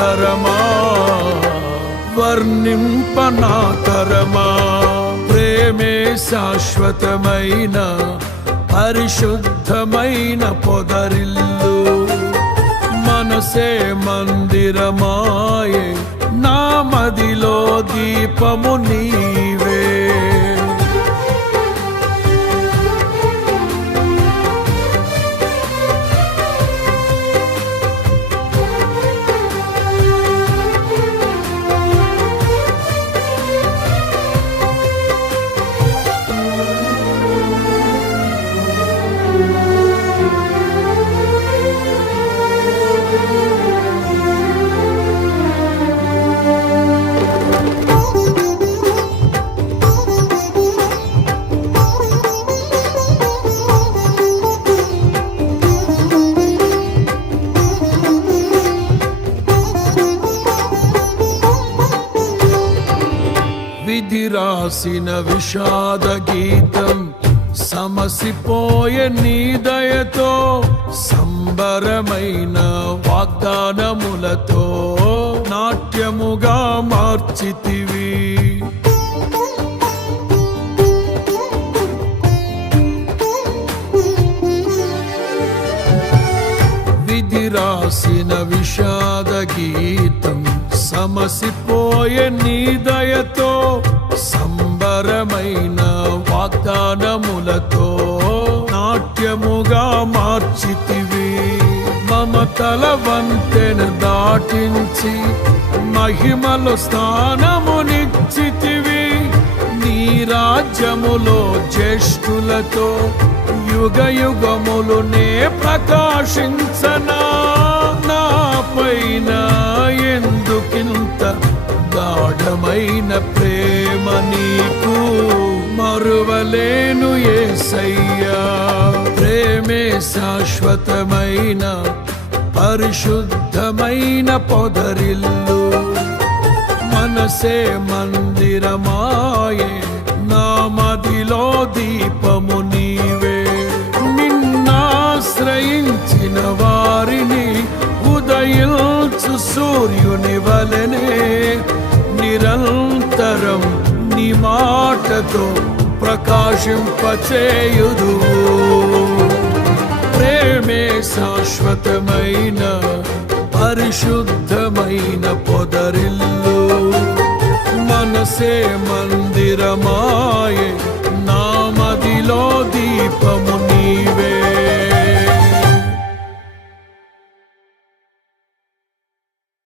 తరమా వర్ణింపనా తరమా ప్రేమే శాశ్వతమైన పరిశుద్ధమైన పొదరిల్లు మనసే మందిరమాయే నా మదిలో దీపము నీవే విధి రాసిన విషాద గీతం సమసిపోయే నీ దయతో సంబరమైన వాగ్దానములతో నాట్యముగా మార్చితివి విధి రాసిన విషాద గీతం సమసిపోయే నీ దయతో సంబరమైన వాగ్దానములతో నాట్యముగా మార్చితివి మమతల వంతెన దాటించి మహిమలో స్థానమునిచ్చితివి నీ రాజ్యములో జ్యేష్ఠులతో యుగ యుగములునే ప్రకాశించనా నా పైన ఎందుకింత గాఢమైన ప్రేమ నీకు మరువలేను యేసయ్యా ప్రేమే శాశ్వతమైన పరిశుద్ధమైన పొదరిల్లు మనసే మందిరమాయే నా మదిలో దీపము నీవే నిన్నాశ్రయించిన వారిని ఉదయించు సూర్యుని వలెనే నిరంతరం నీ మాటతో ప్రకాశింపచేయుదు ప్రేమే శాశ్వతమైన పరిశుద్ధమైన పొదరిల్లు మనసే మందిరమాయే నా మదిలో దీపము నీవే